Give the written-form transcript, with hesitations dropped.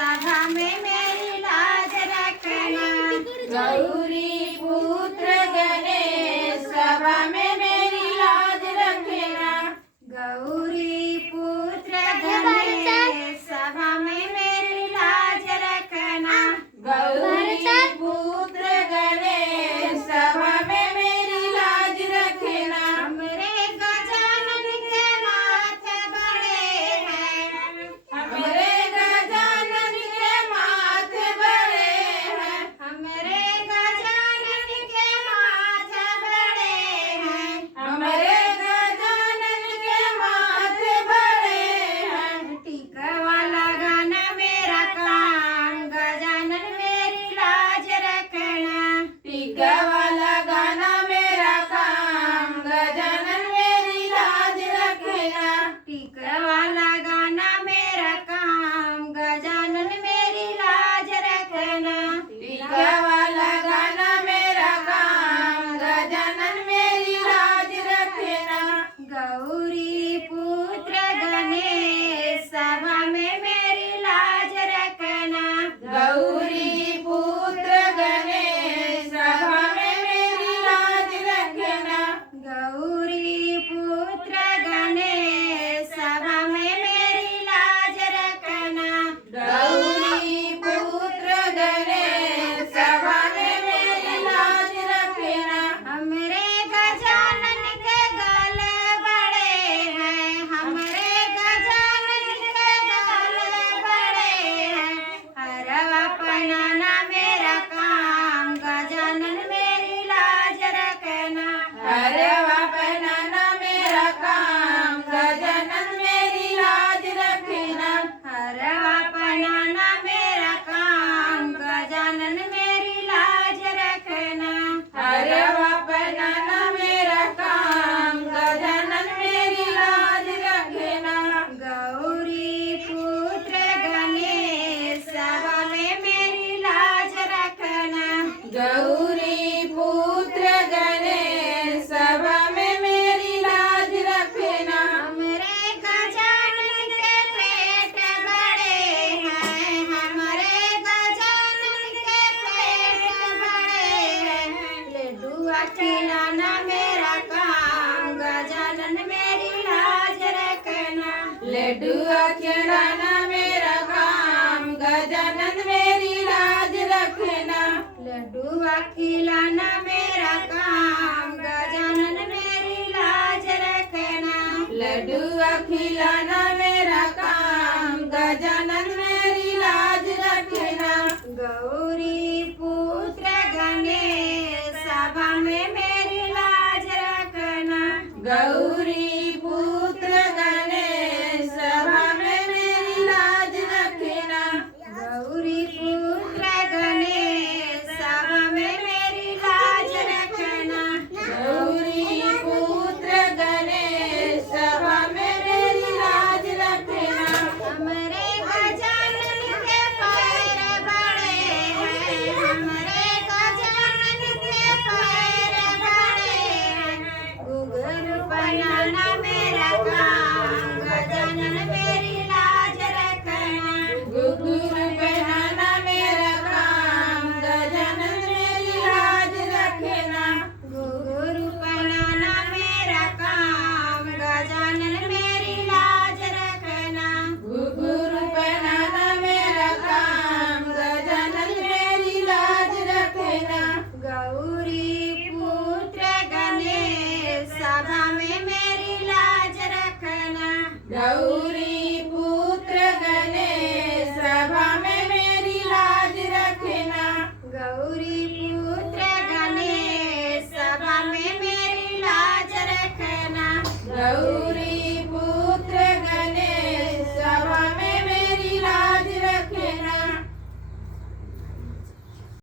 सभा में मेरी लाज रखना। गौरी पुत्र गणेश सभा में मेरी लाज रखना। गौरी पुत्र गणेश सभा में मेरी लाज रखना। गौरी पुत्र गणेश सभा में मेरी लाज रखना। हमरे गजानन के माथे बड़े हैं। हमरे गजानन के माथे बड़े हैं। हमरे गजानन के माथे बड़े हैं। हमरे गजानन के माथे बड़े हैं। टीका वाला गाना मेरा काम, गजानन मेरी लाज रखना। टीका वाला गाना मेरा काम, गजानन मेरी लाज रखना। टीका वाला गाना मेरा काम, गजानन मेरी लाज रखना। टीका वाला गाना मेरा काम, गजानन मेरी लाज रखना। गौरी पुत्र गणेश सभा में मेरी लाज रखना। गौरी पुत्र गणेश सभा में मेरी लाज रखना। गौरी पुत्र गणेश सभा में मेरी लाज रखना। गौरी पुत्र गणेश सभा में मेरी लाज रखना। हमरे गजानन के गले बड़े हैं। हमरे गजानन के गले बड़े हैं। हरवा पहनाना मेरा काम, गजानन मेरी लाज रखना। हरवा पहनाना मेरा काम, गजानन मेरी लाज रखना। हरवा पहनाना मेरा काम, गजानन मेरी लाज रखना। हरवा पहनाना मेरा काम, गजानन मेरी लाज रखना। गौरी पुत्र गणेश सभा में मेरी लाज रखना। गौरी पुत्र गणेश सभा में मेरी लाज रखना। हमरे गजानन के पेट बड़े हैं। हमरे गजानन के पेट बड़े हैं। लड्डुआ खिलाना मेरा काम, गजानन मेरी लाज रखना। लड्डुआ खिलाना मेरा काम, गजानन मेरी लाज रखना। लड्डुआ खिलाना मेरा काम, गजानन मेरी लाज रखना। लड्डुआ खिलाना मेरा काम, गजानन मेरी लाज रखना। गौरी पुत्र गणेश सभा में मेरी लाज रखना। गौरी पुत्र गणेश सभा में मेरी लाज रखना। गौरी पुत्र गणेश सभा में मेरी लाज रखना। गौरी पुत्र गणेश सभा में मेरी लाज रखना। हमरे गजानन के पैर बड़े हैं। हमरे गजानन के पैर बड़े हैं। घुंघरू बनाना मेरा काम, गजानन मेरी लाज रखना। घुंघरू पहनाना मेरा काम, गजानन मेरी लाज रखना। घुंघरू बनाना मेरा काम, गजानन मेरी लाज रखना। घुंघरू पहनाना मेरा काम, गजानन मेरी लाज रखना। गौरी पुत्र गणेश सभा में मेरी लाज रखना। गौरी पुत्र गणेश सभा में मेरी लाज रखना। गौरी पुत्र गणेश सभा में मेरी लाज रखना। गौरी